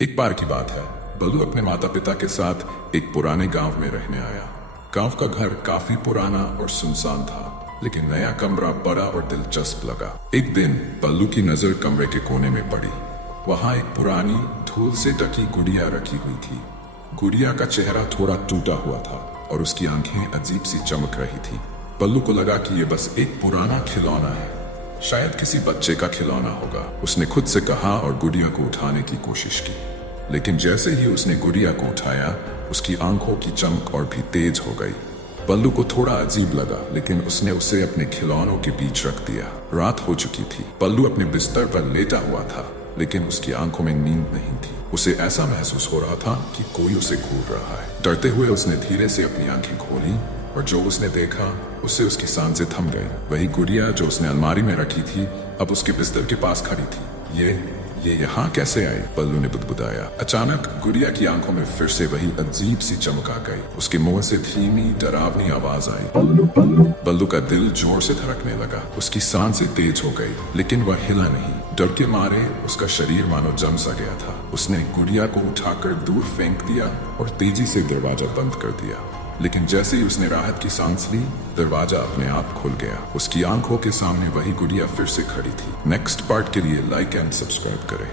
एक बार की बात है, बल्लू अपने माता पिता के साथ एक पुराने गांव में रहने आया। गांव का घर काफी पुराना और सुनसान था, लेकिन नया कमरा बड़ा और दिलचस्प लगा। एक दिन बल्लू की नजर कमरे के कोने में पड़ी। वहां एक पुरानी धूल से ढकी गुड़िया रखी हुई थी। गुड़िया का चेहरा थोड़ा टूटा हुआ था और उसकी आंखें अजीब सी चमक रही थी। बल्लू को लगा कि ये बस एक पुराना खिलौना है, शायद किसी बच्चे का खिलौना होगा। उसने खुद से कहा और गुड़िया को उठाने की कोशिश की, लेकिन जैसे ही उसने गुड़िया को उठाया, उसकी आंखों की चमक और भी तेज हो गई। बल्लू को थोड़ा अजीब लगा, लेकिन उसने उसे अपने खिलौनों के बीच रख दिया। रात हो चुकी थी। बल्लू अपने बिस्तर पर लेटा हुआ था, लेकिन उसकी आंखों में नींद नहीं थी। उसे ऐसा महसूस हो रहा था कि कोई उसे घूर रहा है। डरते हुए उसने धीरे से अपनी आंखें खोली और जो उसने देखा उससे उसकी सांसें थम गई। वही गुड़िया जो उसने अलमारी में रखी थी, अब उसके बिस्तर के पास खड़ी थी। ये यहाँ कैसे आई? बल्लू ने बुदबुदाया। अचानक गुड़िया की आंखों में फिर से वही अजीब सी चमक आ गई। उसके मुंह से धीमी डरावनी आवाज आई, बल्लू बल्लू। बल्लू का दिल जोर से धड़कने लगा। उसकी सांसें तेज हो गई, लेकिन वह हिला नहीं। डर के मारे उसका शरीर मानो जम सा गया था। उसने गुड़िया को उठाकर दूर फेंक दिया और तेजी से दरवाजा बंद कर दिया। लेकिन जैसे ही उसने राहत की सांस ली, दरवाजा अपने आप खुल गया। उसकी आंखों के सामने वही गुड़िया फिर से खड़ी थी। नेक्स्ट पार्ट के लिए लाइक एंड सब्सक्राइब करें।